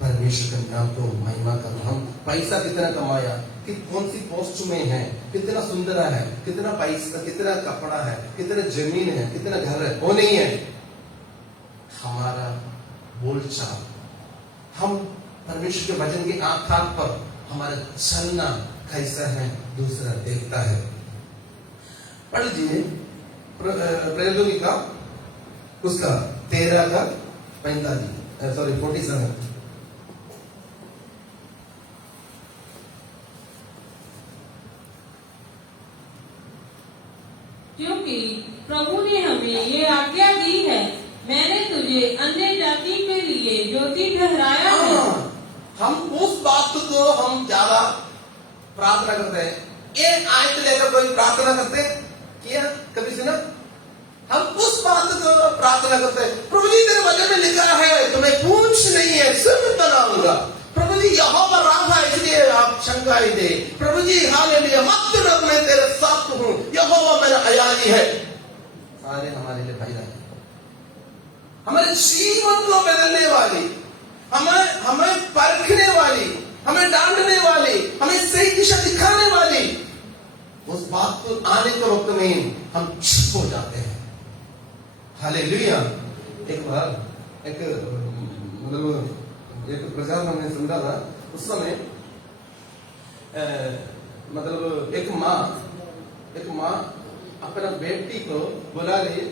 परमेश्वर के नाम को महिमा कर। हम पैसा कितना कमाया, कि कौन सी पोस्ट में है, कितना सुंदर है, कितना पैसा, कितना कपड़ा है, कितना जमीन है, कितना घर है, वो नहीं है। हमारा बोलचाल, हम परमेश्वर के वचन के आधार पर हमारा चलना कैसा है दूसरा देखता है। पढ़ लीजिए प्रेरितों का उसका 47। क्योंकि प्रभु ने हमें ये आज्ञा दी है, मैंने तुझे अन्य जाति के लिए ज्योति ठहराया है। हम उस बात को हम ज्यादा प्रार्थना करते हैं। ये आयत लेकर कोई प्रार्थना करते हैं क्या? कभी सुना? हम उस बात को प्रार्थना करते हैं, प्रभु जी तेरे वचन में लिखा है तुम्हें पूछ नहीं है सिर्फ बनाऊंगा। प्रभु जी यहोवा राफा, इसलिए आप शंका ही दे। प्रभु जी हालेलुया, मत डर, मैं तेरे साथ हूं, यहोवा मेरा अयाली है। सारे हमारे लिए फायदा है, हमारे जीवन को बदलने वाली, हमें परखने वाली, हमें डांटने वाली, हमें सही दिशा दिखाने वाली, उस बात को आने के वक्त में हम चुप हो जाते हैं। हालेलुया। एक बार एक प्रचार हमने सुना था, उस समय मतलब एक माँ अपना बेटी को बुला रही।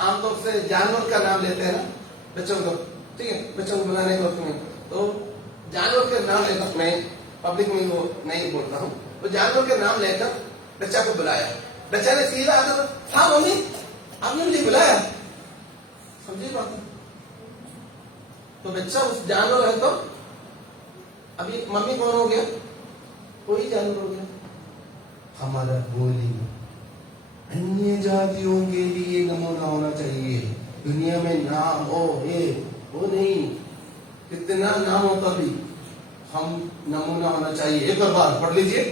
आमतौर से जानवर का नाम लेते हैं ना बच्चों को, ठीक है, बच्चों को बुलाने के वक्त में तो जानवर के नाम लेकर, मैं पब्लिक में वो नहीं बोलता हूँ, तो जानवर के नाम लेकर बच्चा को बुलाया। बच्चा ने सीधा आकर, हाँ मम्मी आपने मुझे बुलाया, समझे बात? तो बच्चा उस जानवर है तो अभी मम्मी कौन हो गया? कोई जानवर हो गया। हमारा बोली अन्य जातियों के लिए नमूना होना चाहिए। दुनिया में नाम हो ये वो नहीं, कितना नाम होता भी हम नमूना होना चाहिए। एक और बार पढ़ लीजिए।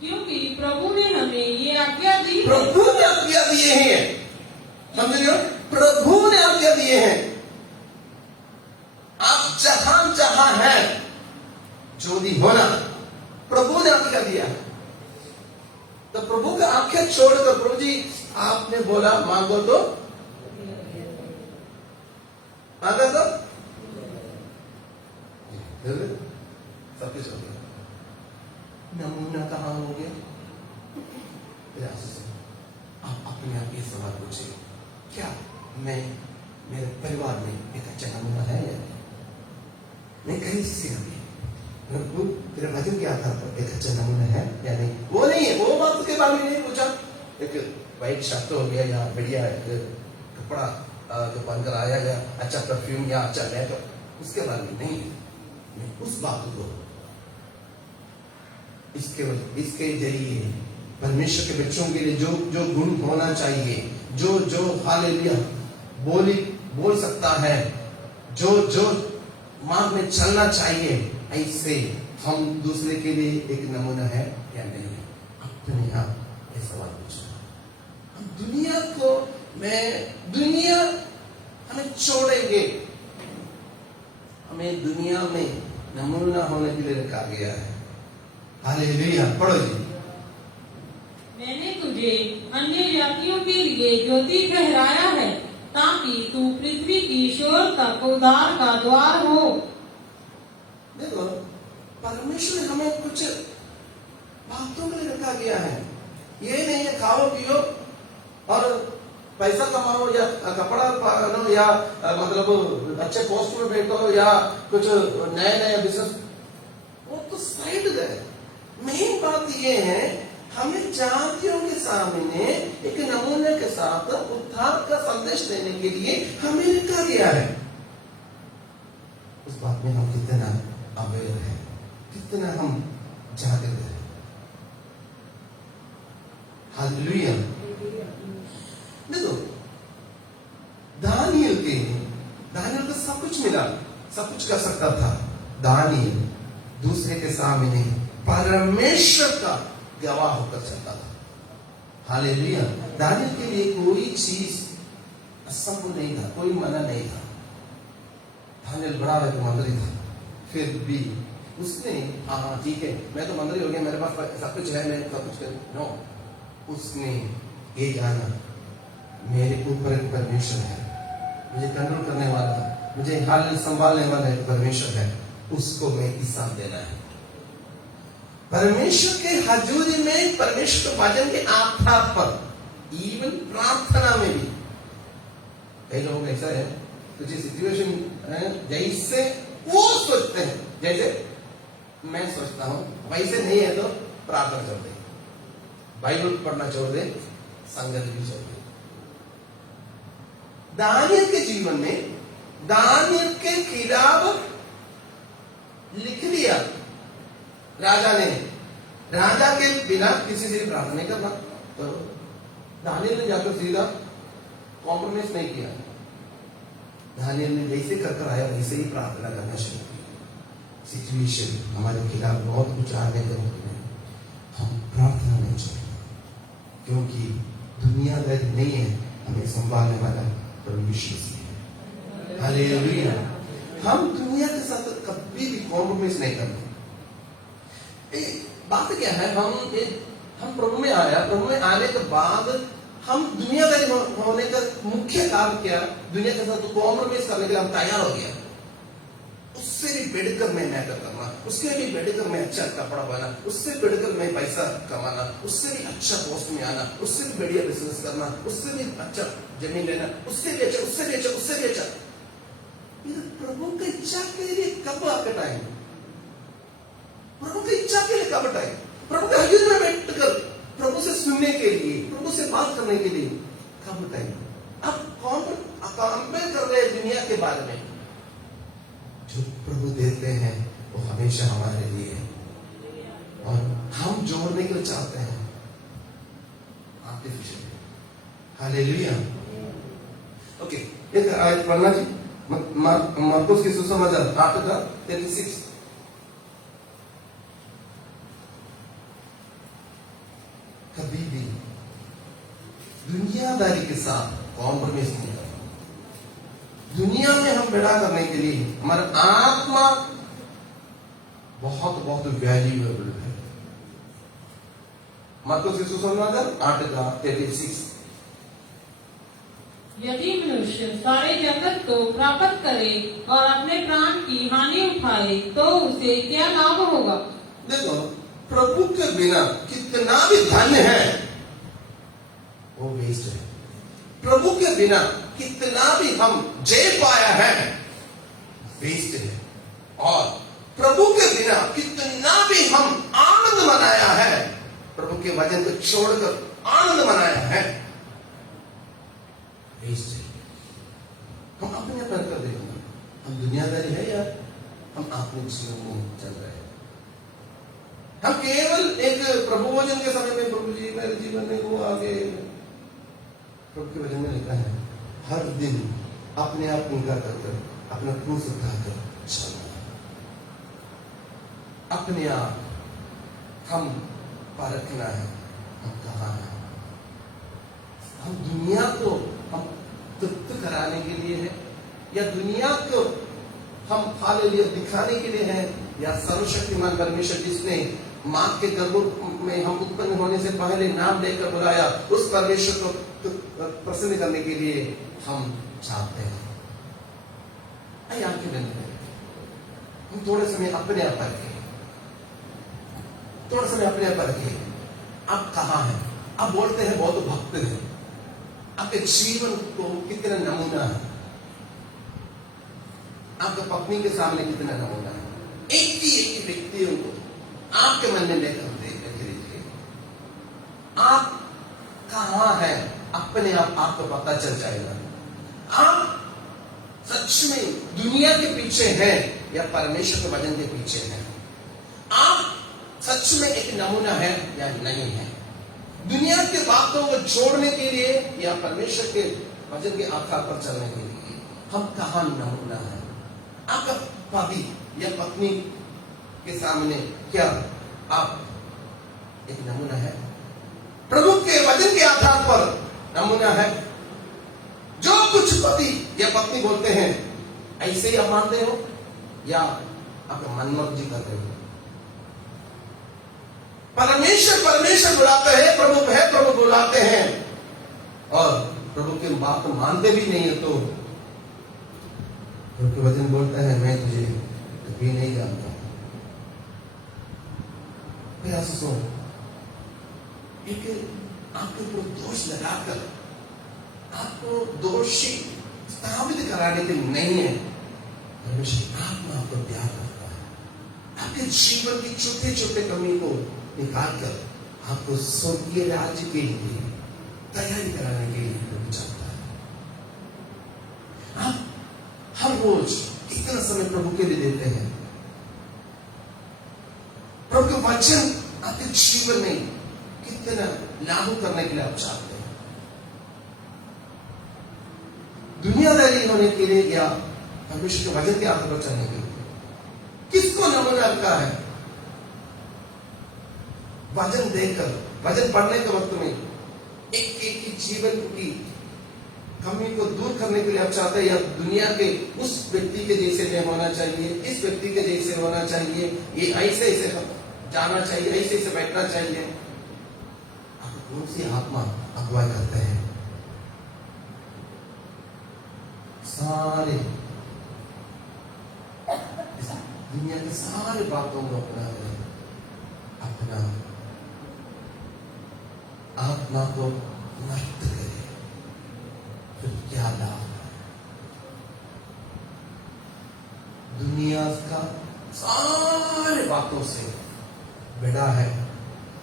क्योंकि प्रभु ने हमें ये आज्ञा दी, प्रभु ने आज्ञा दिए हैं, समझे? प्रभु ने आज्ञा दिए हैं। आप जहां जहां हैं जो भी होना प्रभु ने आज्ञा दिया। तो प्रभु का आंखें छोड़कर प्रभु जी आपने बोला मांगो तो मांगा तो सब कुछ हो गया। नमूना कहां हो गया? प्रयास से आप अपने आप ये सवाल पूछिए, क्या मैं मेरे परिवार में एक अच्छा नमूना है या नहीं? मैं कहीं से प्रभु तेरे भजन के आधार पर एक अच्छा नमूना है या नहीं? वो नहीं है, वो बात के बारे में नहीं पूछा। एक वाइट शर्ट हो गया या बढ़िया कपड़ा जो पहनकर आया गया, अच्छा परफ्यूम या अच्छा मेकअप, उसके बारे में नहीं। मैं उस बात को इसके जरिए परमेश्वर के बच्चों के लिए जो जो गुण होना चाहिए, जो जो हालेलुया बोल सकता है, जो जो मार्ग में चलना चाहिए, ऐसे हम दूसरे के लिए एक नमूना है या नहीं? अपने आप ये सवाल पूछो। हम दुनिया हमें छोड़ेंगे, हमें दुनिया में नमूना होने के लिए रखा गया है। हालेलुया, पढ़ो जी। मैंने तुझे अन्य जातियों के लिए ज्योति ठहराया है, ताकि तू पृथ्वी की शोर तक उद्धार का द्वार हो। देखो, परमेश्वर हमें कुछ बातों के लिए रखा गया है। ये नहीं है खाओ पियो और पैसा कमाओ या कपड़ा पहनो या मतलब अच्छे पोस्ट में बैठो या कुछ नए बिजनेस, वो तो साइड है। मेन बात ये है, हमें जातियों के सामने एक नमूने के साथ उद्धार का संदेश देने के लिए हमें रखा गया है। उस बात में हम कितना अवेयर है, कितना हम जागृत है। हालेलुया। देखो, दानियल को सब कुछ मिला, सब कुछ कर सकता था। दानियल दूसरे के सामने परमेश्वर का गवाह होकर चलता था। हालेलुया। दानियल के लिए कोई चीज असंभव नहीं था, कोई मना नहीं था। दानियल बड़ा मंत्री था, फिर भी उसने हाँ ठीक है, मैं तो मंत्री हो गया, मेरे पास सब कुछ है, मैं सब कुछ कर नो। उसने ये जाना मेरे ऊपर एक परमेश्वर है, मुझे कंट्रोल करने वाला, मुझे हाल संभालने वाला एक परमेश्वर है, उसको मैं हिसाब देना है। परमेश्वर के हजूरी में, परमेश्वर के वचन के आधार पर, इवन प्रार्थना में भी कई लोगों का ऐसा है, कुछ सिचुएशन है जैसे वो सोचते हैं, जैसे मैं सोचता हूं वैसे नहीं है तो प्रार्थना छोड़ दे, बाइबल पढ़ना छोड़ दे, संगत भी छोड़ दे। दानियल के जीवन में दानियल के खिलाफ लिख दिया राजा ने, राजा के बिना किसी से प्रार्थना नहीं करना। तो दानियल ने जाकर सीधा कॉम्प्रोमाइज नहीं किया। दानियल ने जैसे कर आया वैसे ही प्रार्थना करना शुरू किया। सिचुएशन हमारे खिलाफ बहुत कुछ आने के वक्त में हम प्रार्थना नहीं छोड़ें, क्योंकि दुनियादारी नहीं है, हमें संभालने वाला परमेश्वर है। हालेलुया। हम दुनिया के साथ कभी भी कॉम्प्रोमाइज नहीं करते। बात क्या है, हम प्रभु में आया, प्रभु में आने के बाद हम दुनियादारी होने का मुख्य कारण क्या? दुनिया के साथ कॉम्प्रोमाइज करने के लिए हम तैयार हो गया। उससे भी बढ़कर मैं मेकअप करना, उससे भी बढ़कर मैं अच्छा कपड़ा पहना, उससे बढ़कर मैं पैसा कमाना, उससे भी अच्छा पोस्ट में आना, उससे भी बढ़िया बिजनेस करना, उससे भी अच्छा जमीन लेना, उससे भी अच्छा, उससे भी अच्छा, उससे भी अच्छा। प्रभु की इच्छा के लिए कब आपका टाइम? प्रभु की इच्छा के लिए कब टाइम? प्रभु के हजूर में बैठकर प्रभु से सुनने के लिए, प्रभु से बात करने के लिए कब टाइम? आप कंपेयर कर रहे हैं दुनिया के बारे में। जो प्रभु देते हैं वो हमेशा हमारे लिए है, और हम जोड़ने के लिए चाहते हैं आर्टिफिशियल। हालेलुया। ओके, एक आयत पढ़ना जी, मार्कुस की सुसमाचार 8:36। कभी भी दुनियादारी के साथ कॉम्प्रोमाइज नहीं करना। दुनिया में हम बड़ा करने के लिए हमारा आत्मा बहुत बहुत वैल्यूएबल है। मार्कुस की सुसमाचार 8:36। यदि मनुष्य सारे जगत को प्राप्त करे और अपने प्राण की हानि उठाए तो उसे क्या लाभ होगा? देखो, प्रभु के बिना कितना भी धन है वो वेस्ट है। प्रभु के बिना कितना भी हम जय पाया है वेस्ट है। और प्रभु के बिना कितना भी हम आनंद मनाया है, प्रभु के वचन को छोड़कर आनंद मनाया है, वेस्ट है। हम अपने पर कर देंगे, हम दुनियादारी है या हम अपने जीवन में चल रहे हैं। हम केवल एक प्रभु वचन के समय में, प्रभु जी मेरे जीवन में वो आगे, प्रभु के वचन में लिखा है हर दिन अपने आप निकाल कर अपना क्रूस उठाकर चलना। अपने आप हम परखना है हम कहाँ हैं। हम दुनिया को हम तृप्त कराने के लिए है, या दुनिया को हम हालेलुया दिखाने के लिए है, या सर्वशक्तिमान परमेश्वर जिसने मां के गर्भ में हम उत्पन्न होने से पहले नाम लेकर बुलाया, उस परमेश्वर को प्रसन्न करने के लिए हम चाहते हैं। आइए आंखें बंद करें, हम थोड़े समय अपने आप रखें, थोड़ा समय अपने आप रखें। आप कहाँ हैं? आप बोलते हैं बहुत भक्त हैं, आपके जीवन को कितना नमूना है, आपके पत्नी के सामने कितना नमूना है। एक ही व्यक्तियों को आपके मन में लेकर देखिए, आप कहाँ हैं, अपने आप आपको पता चल जाएगा। आप सच में दुनिया के पीछे हैं या परमेश्वर के वचन के पीछे हैं? आप सच में एक नमूना है या नहीं है? दुनिया के बातों को छोड़ने के लिए या परमेश्वर के वचन के आधार पर चलने के लिए हम कहाँ नमूना है? आपका पति या पत्नी के सामने क्या आप एक नमूना है? प्रभु के वचन के आधार पर नमूना है? जो कुछ पति या पत्नी बोलते हैं ऐसे ही आप मानते हो या आपका मनमर्जी कर रहे हो? परमेश्वर बुलाते हैं, प्रभु बुलाते हैं, और प्रभु की बात मानते भी नहीं है तो प्रभु के वचन बोलता है मैं तुझे कभी नहीं जानता। सुनो, एक आपके ऊपर दोष लगाकर आपको दोषी स्थापित कराने के लिए नहीं है। परमेश्वर आत्मा आपको प्यार करता है, आपके जीवन की छोटे छोटे कमी को निकालकर आपको स्वर्गीय राज्य के लिए तैयारी कराने के लिए प्रभु चाहता है। आप हर रोज कितना समय प्रभु के लिए देते हैं? प्रभु के वचन आपके जीवन में कितना लागू करने के लिए आप चाहते हैं? दुनियादारी होने के लिए या परमेश्वर के वचन के आधार पर चलने के लिए? किसको नमूना रखा है? वचन देकर, वचन पढ़ने के वक्त में एक ही जीवन की कमी को दूर करने के लिए आप चाहते हैं, या दुनिया के उस व्यक्ति के जैसे में होना चाहिए, इस व्यक्ति के जैसे होना चाहिए, ये ऐसे जाना चाहिए, ऐसे बैठना चाहिए? आप कौन सी आत्मा अगुवाई करते हैं? सारे दुनिया के सारे बातों को अपना आत्मा को नष्ट करे, फिर क्या लाभ? दुनिया का सारे बातों से बड़ा है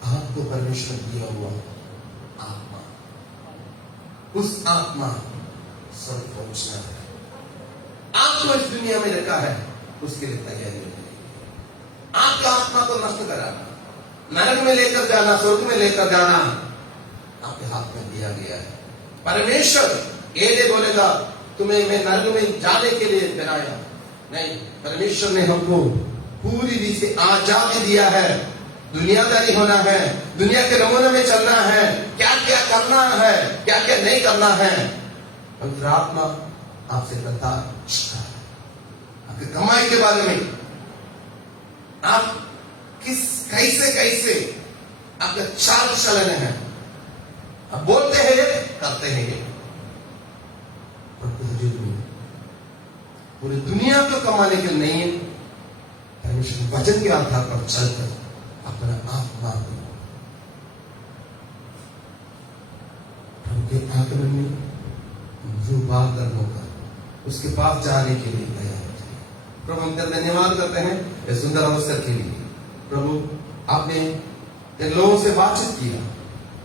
आपको परमेश्वर दिया हुआ आत्मा। उस आत्मा स्वर्ग पहुंचना है, आपको इस दुनिया में रखा है उसके लिए तैयारी होनी। आपका आत्मा को नष्ट कराना, नरक में लेकर जाना, स्वर्ग में लेकर जाना आपके हाथ में दिया गया है। परमेश्वर ये बोलेगा तुम्हें मैं नरक में जाने के लिए बनाया नहीं, परमेश्वर ने हमको पूरी रीति से आजादी दिया है। दुनियादारी होना है, दुनिया के नमूने में चलना है, क्या क्या करना है, क्या क्या नहीं करना है, पवित्र आत्मा आपसे करता है। आपकी कमाई के बारे में आप कैसे कैसे आपका चाल चलन है, आप बोलते हैं करते हैं, पूरी दुनिया को कमाने के लिए नहीं है। परमेश्वर वचन के आधार पर चलकर अपना आत्मा को प्रभु के आगमन में जो बात करना होगा उसके पास जाने के लिए तैयार हो जाए। प्रभु हम तेरा धन्यवाद करते हैं इस सुंदर अवसर के लिए। प्रभु आपने इन लोगों से बातचीत किया,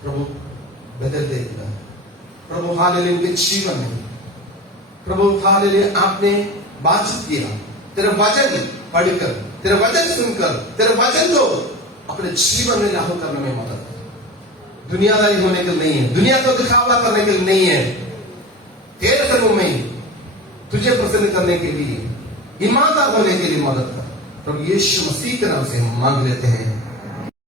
प्रभु बदल देगा प्रभु, हालेलुया उनके जीवन में प्रभु, हालेलुया आपने बातचीत किया, तेरा वचन पढ़कर, तेरा वचन सुनकर, तेरा वचन को अपने जीवन में लागू करने में मदद कर। दुनियादारी होने के लिए नहीं है, दुनिया को दिखावा करने के लिए नहीं है, तेरे समूह में तुझे प्रसन्न करने के लिए, ईमानदार होने के लिए मदद कर। प्रभु यीशु मसीह के नाम से हम मांग लेते हैं।